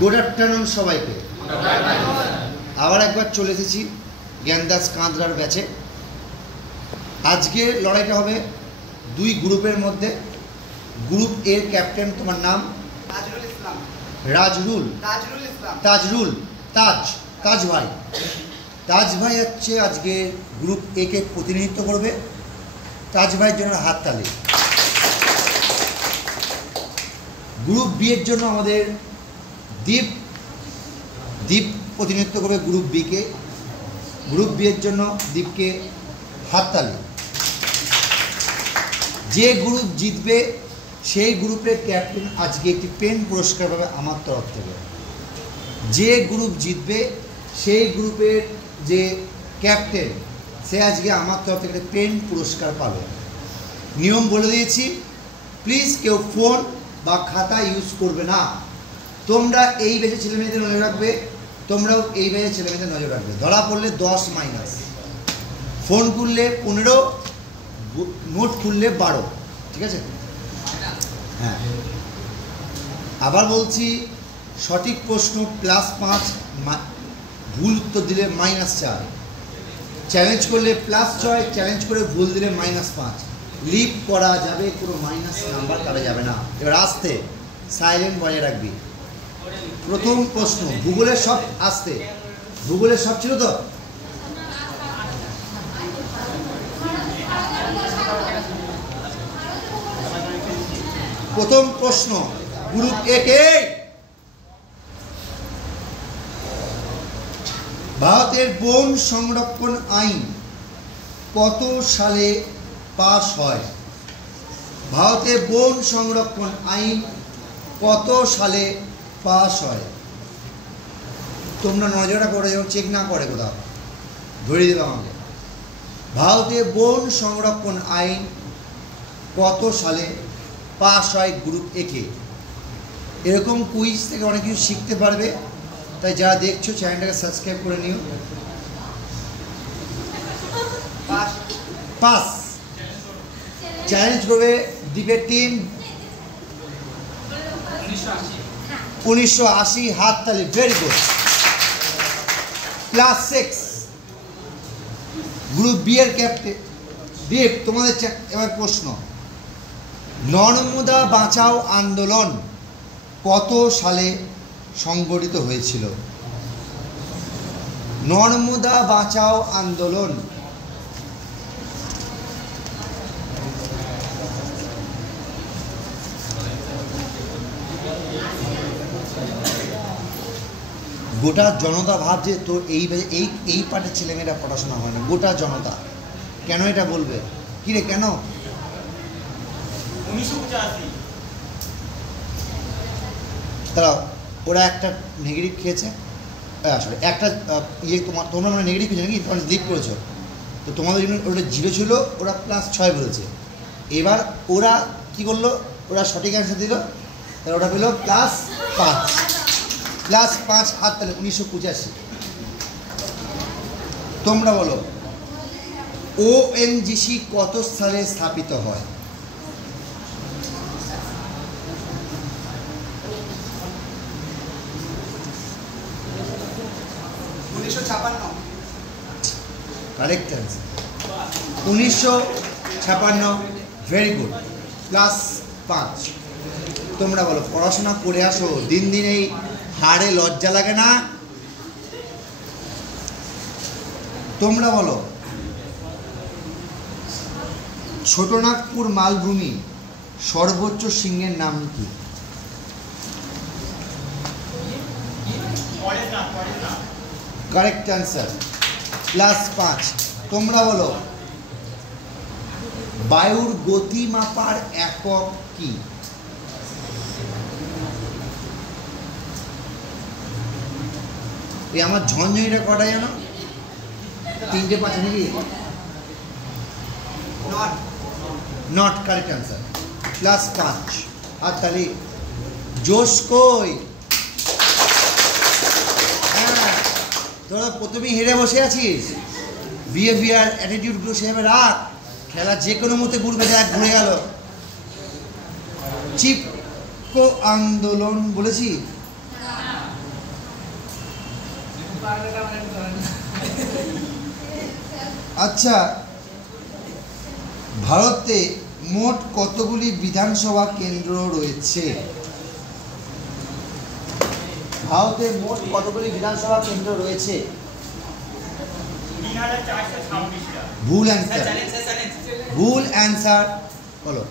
Good afternoon সবাইকে। আবার একবার চলে এসেছি জ্ঞানদাস কাঁদরার ব্যাচে। আজকে লড়াইটা হবে দুই গ্রুপের মধ্যে। গ্রুপ এর ক্যাপ্টেন, তোমার নাম? তাজরুল ইসলাম। রাজরুল? তাজরুল ইসলাম। তাজরুল। তাজ ভাই। তাজ ভাই হচ্ছে আজকে গ্রুপ এ কে প্রতিনিধিত্ব করবে। তাজ ভাইয়ের জন্য হাততালি। গ্রুপ বি এর জন্য আমাদের দীপ প্রতিনিধিত্ব করবে গ্রুপ বি কে। গ্রুপ বি এর জন্য দীপকে হাততালি। যে গ্রুপ জিতবে সেই গ্রুপের ক্যাপ্টেন আজকে একটি পেন পুরস্কার পাবে আমার তরফ থেকে। যে গ্রুপ জিতবে সেই গ্রুপের যে ক্যাপ্টেন সে আজকে আমার তরফ থেকে পেন পুরস্কার পাবে। নিয়ম বলে দিয়েছি, প্লিজ কেউ ফোন বা খাতা ইউজ করবে না। তোমরা এই ব্যাচের ছেলেমেয়েদের নজর রাখবে, তোমরাও এই ব্যাচের ছেলেমেয়েদের নজর রাখবে। ধরা পড়লে 10 মাইনাস। ফোন খুললে 15, নোট খুললে 12, ঠিক আছে? হ্যাঁ, আবার বলছি, সঠিক প্রশ্ন +5, ভুল উত্তর দিলে -4, চ্যালেঞ্জ করলে +6, চ্যালেঞ্জ করে ভুল দিলে -5। লিভ করা যাবে, কোনো মাইনাস নাম্বার কাটা যাবে না। এবার আসতে সাইলেন্ট বজায় রাখবি। প্রথম প্রশ্ন, ভূগোলের সব আসতে, ভূগোলের সব ছিল তো? প্রথম প্রশ্ন গ্রুপ এ কে। ভারতের বন সংরক্ষণ আইন কত সালে পাস হয়? ভারতের বন সংরক্ষণ আইন কত সালে পাস হয়? তোমরা নজরা করে যখন চেক না করে কোথাও ধরিয়ে দেবে আমাকে। ভারতের বন সংরক্ষণ আইন কত সালে পাস হয় গ্রুপ এ কে? এরকম কুইজ থেকে অনেক কিছু শিখতে পারবে, তাই যারা দেখছো চ্যানেলটাকে সাবস্ক্রাইব করে নিও। পাস চ্যালেঞ্জ করবে দ্বীপের টিম। 1980, হাততালি, ভেরি গুড। +6 গ্রুপ বি এর ক্যাপ্টেন দীপ, তোমাদের এবার প্রশ্ন, নর্মদা বাঁচাও আন্দোলন কত সালে সংগঠিত হয়েছিল? নর্মদা বাঁচাও আন্দোলন গোটা জনতা ভাবছে তো এই পার্টির ছেলেমেয়েরা পড়াশোনা হয় না। গোটা জনতা কেন এটা বলবে? কিরে কেন? 1985। তারা ওরা একটা নেগেটিভ খেয়েছে, আসলে একটা তোমরা মানে নেগেটিভ খেয়েছো নাকি? তোমরা লিভ করেছো তো তোমাদের জন্য ওটা 0 ছিল, ওরা +6 বলেছে। এবার ওরা কি করলো? ওরা সঠিক অ্যান্সার দিল, তাহলে ওটা পেল +5 হাত তাহলে 1985। তোমরা বলো ONGC কত সালে স্থাপিত হয়? Correct answer 1956। Very good, +5। তোমরা বলো, পড়াশোনা করে আসো, দিন দিন এই হাড়ে লজ্জা লাগে না? তোমরা বলো, ছোটনাগপুর মালভূমি সর্বোচ্চ সিংহের নাম কি? Correct answer, +5। তোমরা বলো, বায়ুর গতি মাপার একক কি? এই আমার ঝনঝনিটা কটা জানো? 3টে 5 নাকি? নট কারেক্ট অ্যান্সার, +5 আর তাহলে জোশ কই? হ্যাঁ, তোরা প্রথমেই হেরে বসে আছিস। বিহেভিয়ার অ্যাটিটিউডগুলো সেভাবে রাখ, খেলা যে কোনো মতে ঘুরবে। দেখ ঘুরে গেল। চিপকো আন্দোলন বলেছি? আচ্ছা, ভারতে মোট কতগুলি বিধানসভা কেন্দ্র রয়েছে? ভারতে মোট কতগুলি বিধানসভা কেন্দ্র রয়েছে? ভুল অ্যান্সার, ভুল অ্যান্সার বলো।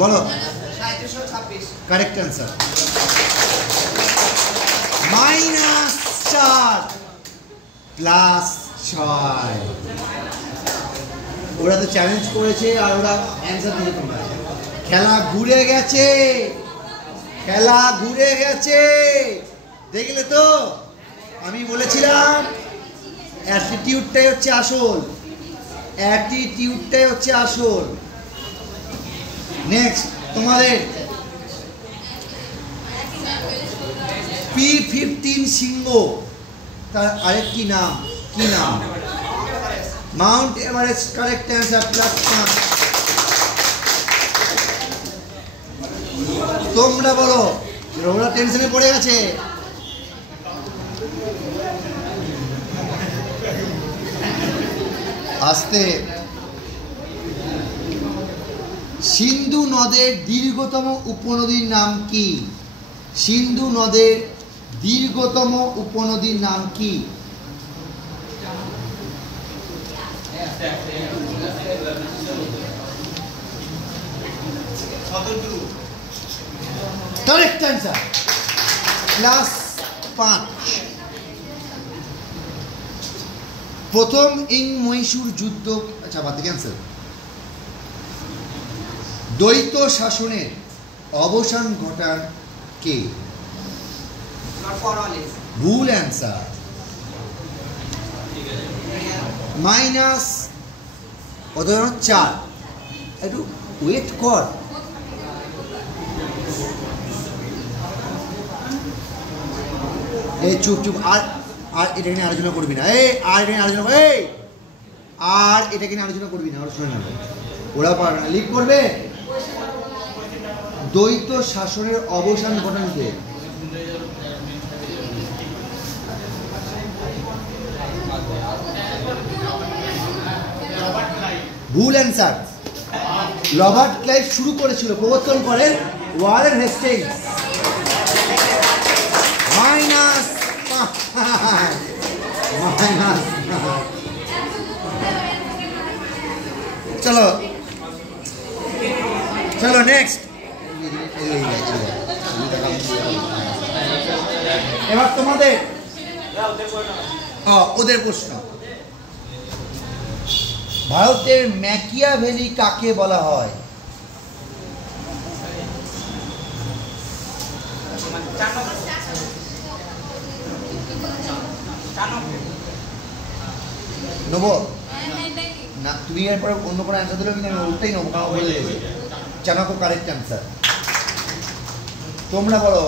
বলো, কারেক্ট অ্যান্সার। -4 +6। ওরা তো চ্যালেঞ্জ করেছে আর ওরা অ্যান্সার দিতে তোমরা। খেলা ঘুরে গেছে, খেলা ঘুরে গেছে, দেখলে তো? আমি বলেছিলাম অ্যাটিটিউডটাই হচ্ছে আসল, অ্যাটিটিউডটাই হচ্ছে আসল। নেক্সট তোমাদের P-15 সিংহ, তার আরেকটি নাম কি নাম? Mount Everest, correct answer, +5। তোমরা বলো, ওরা টেনশনে পড়ে গেছে। আস্তে। সিন্ধু নদের দীর্ঘতম উপনদীর নাম কি? সিন্ধু নদের দীর্ঘতম উপনদীর নাম কি? Correct answer, +5। প্রথম মহীশূর যুদ্ধ, আচ্ছা বাদ ক্যান্সেল। দ্বৈত শাসনের অবসান ঘটান কে? ভুল অ্যান্সার, -4। একটু ওয়েট কর। এই চুপ চুপ, আর আর এটা নিয়ে আলোচনা করবি না। এই আর এটা নিয়ে আলোচনা, এই আর এটাকে নিয়ে আলোচনা করবি না, ওরা শুনে নেবে, ওরা পারবে না। লিখ করবে, দ্বৈত শাসনের অবসান ঘটান কে? ভুল অ্যান্সার, রবার্ট ক্লাইভ শুরু করেছিল, প্রবর্তন করেন ওয়ারেন হেস্টিংস। -5। চলো চলো নেক্সট। এবার তোমাদের ওদের প্রশ্ন। ভারতের ম্যাকিয়াভেলি কাকে বলা হয়? নেবো না, তুমি এরপরে অন্য কোনো অ্যান্সার দিলেও কিন্তু আমি ওটাই নেবো, কারণ বলে দিয়েছি চাণক্য কারেক্ট অ্যান্সার। তোমরা বলো,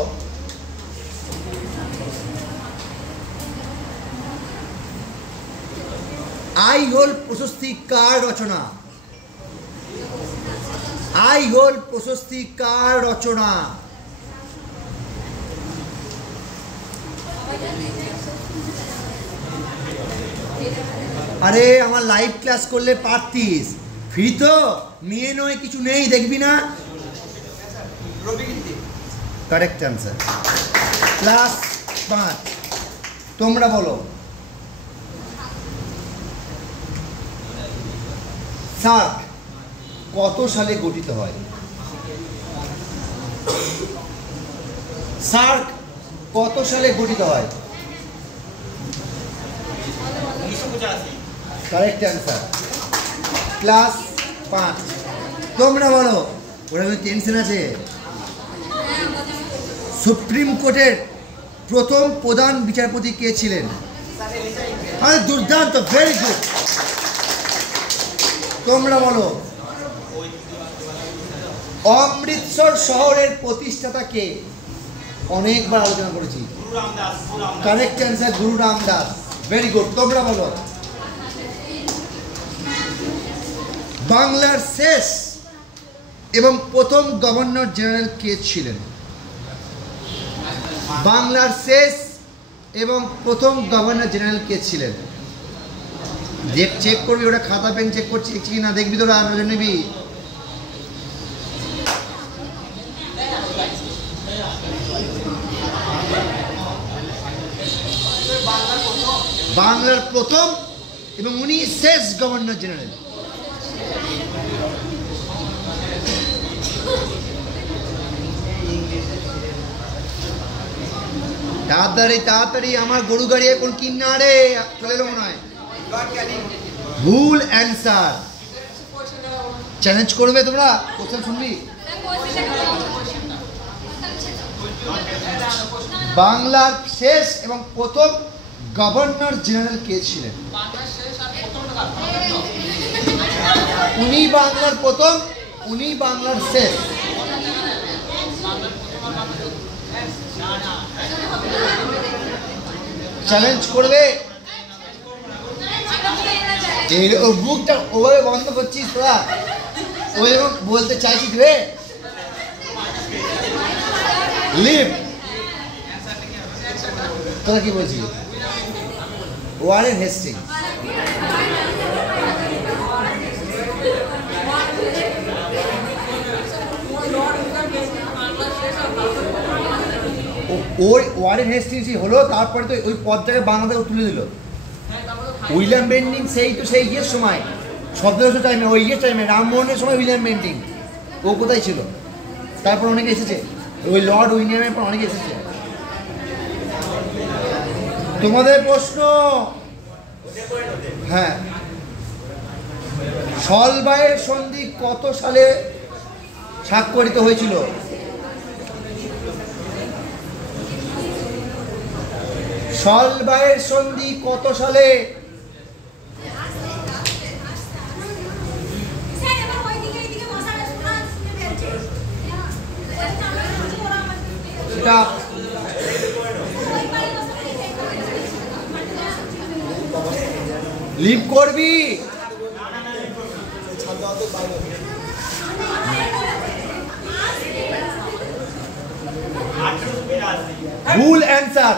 আইহোল প্রশস্তি কার রচনা? আইহোল প্রশস্তি কার রচনা? আরে আমার লাইভ ক্লাস করলে পারতিস, ফ্রি তো, নিয়ে নয় কিছু নেই, দেখবি না? Correct answer, +5। তোমরা বলো, সার্ক কত সালে গঠিত হয়? সার্ক কত সালে গঠিত হয়? Correct answer, +5। তোমরা বলো, ওরা টেনশন আছে। সুপ্রিম কোর্টের প্রথম প্রধান বিচারপতি কে ছিলেন? আরে দুর্দান্ত, ভেরি গুড। তোমরা বলো, অমৃতসর শহরের প্রতিষ্ঠাতা কে? অনেকবার আলোচনা করেছি। কারেক্ট অ্যান্সার, গুরু রামদাস, ভেরি গুড। তোমরা বলো, বাংলার শেষ এবং প্রথম গভর্নর জেনারেল কে ছিলেন? বাংলার শেষ এবং প্রথম গভর্নর জেনারেল কে ছিলেন? চেক করবি, ওটা খাতা পেন চেক করছি কি না, দেখবি তোরা নজর নিবি। বাংলার প্রথম এবং উনি শেষ গভর্নর জেনারেল। তাড়াতাড়ি তাড়াতাড়ি, আমার গরু গাড়ি এখন কিনারে চলে এলো মনে হয়। ভুল অ্যান্সার। চ্যালেঞ্জ করবে তোমরা? কোশ্চেন শুনবি? বাংলার শেষ এবং প্রথম গভর্নর জেনারেল কে ছিলেন? উনি বাংলার প্রথম, উনি বাংলার শেষ। চ্যালেঞ্জ করবে? ও বুকটা ওভাবে বন্ধ করছিস তোরা, ওই বলতে চাইছিস রে? লিভ, তোরা কি বলছিস? Warren Hastings. ওই ওয়ারেন হেস্টিংসই হলো, তারপরে তো ওই পদটাকে বাংলাদেশে তুলে দিল উইলিয়াম বেন্টিং। সেই তো সেই ইয়ের সময় 1700 টাইমে, ওই ইয়ের টাইমে রামমোহনের সময় উইলিয়াম বেন্টিং ও কোথায় ছিল? তারপর অনেকে এসেছে, ওই লর্ড উইলিয়ামের পর অনেকে এসেছে। তোমাদের প্রশ্ন, হ্যাঁ, সলবায়ের সন্ধি কত সালে স্বাক্ষরিত হয়েছিল? সলবায়ের সন্ধি কত সালে? সেটা লিভ করবি? ভুল অ্যান্সার,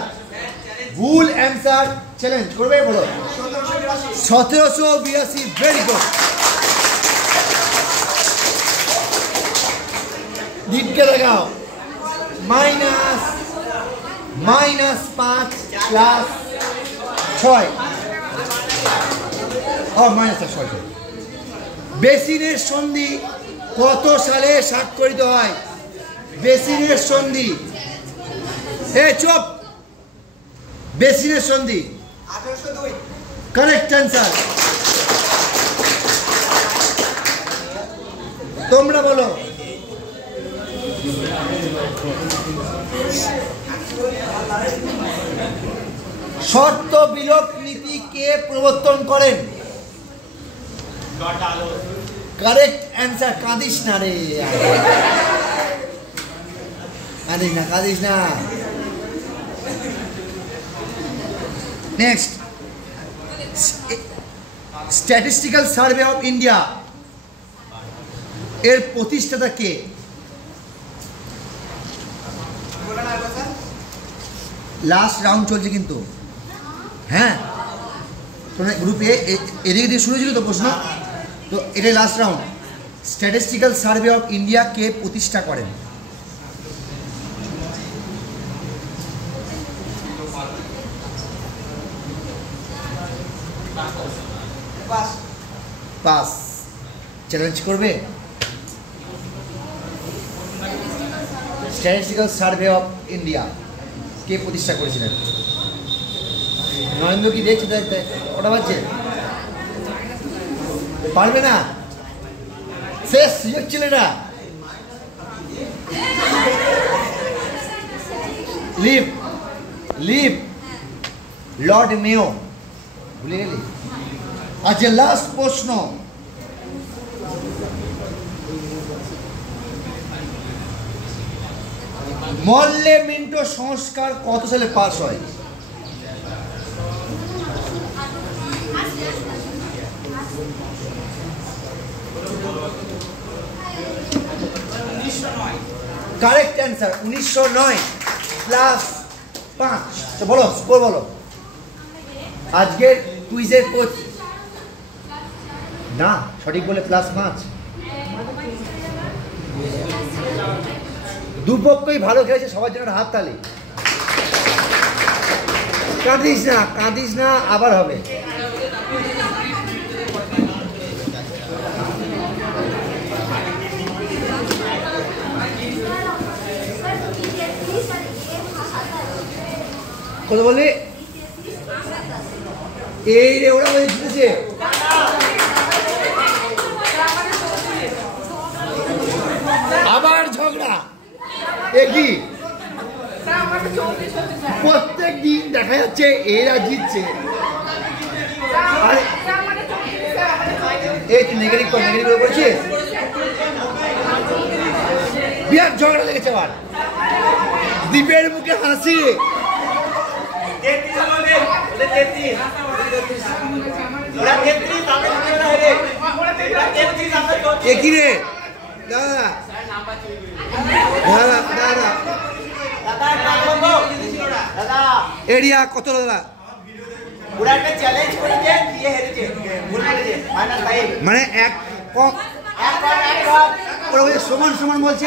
ভুল অ্যান্সার। চ্যালেঞ্জ করবে? বলো। 1782। Very good. লিখকে দেখাও। Minus 5 plus 6। মাইনাস 6। বেসিনের সন্ধি কত সালে স্বাক্ষরিত হয়? বেসিনের সন্ধি, চুপ। বেসিনের সন্ধি 1802। Correct answer. তোমরা বলো। শর্ত বিলোপ নীতি কে প্রবর্তন করেন? Correct answer. কাঁদিস না রে, কাঁদিস না, কাঁদিস না। Next, statistical survey of India এর প্রতিষ্ঠাতা কে? লাস্ট রাউন্ড চলছে কিন্তু, হ্যাঁ, তোমরা গ্রুপে এদিকে দিয়ে শুরু ছিল তো প্রশ্ন, তো এটাই last round. Statistical survey of India কে প্রতিষ্ঠা করেন? পাস। চ্যালেঞ্জ করবে? স্ট্যাটিস্টিক্যাল সার্ভে অফ ইন্ডিয়া কে প্রতিষ্ঠা করেছিলেন? নরেন্দ্র কি দেখছে? দেখতে ওটা বাজছে, পারবে না, শেষ সুযোগ ছিল না। Leave, leave. লর্ড মেয়ো, ভুলে গেলি? আচ্ছা, লাস্ট প্রশ্ন। মল্লে মিন্টো সংস্কার কত সালে পাস হয়? কারেক্ট অ্যান্সার 1909 প্লাস 5 তো বলো স্কোর বলো আজকের কুইজের কোচ না সঠিক বলে +5 দুপক্ষই ভালো খেলেছে সবার জন্য হাত তালি কাঁদিস না আবার হবে কত বললি এই রে ওরা বলে জিতেছে আবার ঝগড়া একই প্রত্যেক দিন দেখা যাচ্ছে এরা জিতছে এই তুই নেগেটিভ করে বলছিস বিরাট ঝগড়া লেগেছে আবার দীপের মুখে হাসি কি রে দাদা এরিয়া কত দাদা মানে এক সমান সমান বলছে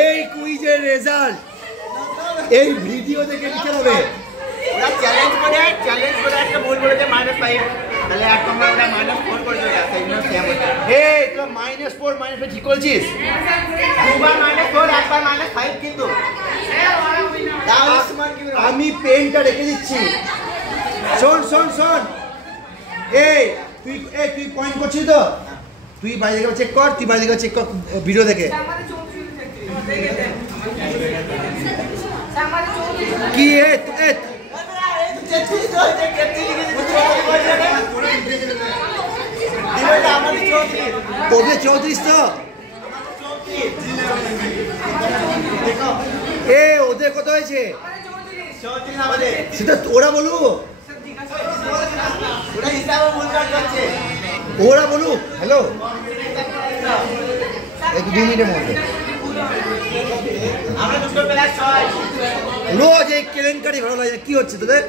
এই কুইজের রেজাল্ট এই ভিডিও দেখে লিখে হবে ওরা চ্যালেঞ্জ করে একটা ভুল বলেছে -5 তাহলে এক নম্বর ওরা -4 করে দেবে সেই জন্য সেম হচ্ছে এই তো -4 ঠিক বলছিস দুবার -4 একবার -5 কিন্তু আমি পেনটা রেখে দিচ্ছি শোন এই তুই পয়েন্ট করছিস তো তুই বাইরে থেকে চেক কর ভিডিও দেখে কি ওদের 34 তো ওদের কত হয়েছে সেটা ওরা বলুক ওরা বলুক হ্যালো একটু 2 মিনিটের মধ্যে রোজ এই কেলেঙ্কারি ভালো লাগে কি হচ্ছে তোদের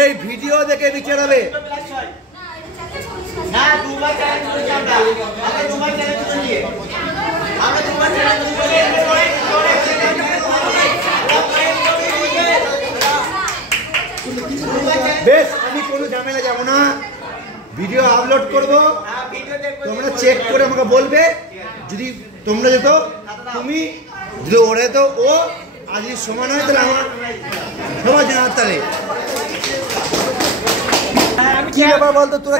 এই ভিডিও দেখে বিচার হবে বেশ আমি কোনো ঝামেলা যাবো না ভিডিও আপলোড করবো তোমরা চেক করে আমাকে বলবে যদি তোমরা যেত তুমি যদি ওরা যেত ও আজ সমান হয় তাহলে আমার সবার জানার তাহলে কি ব্যাপার বলতো তোরা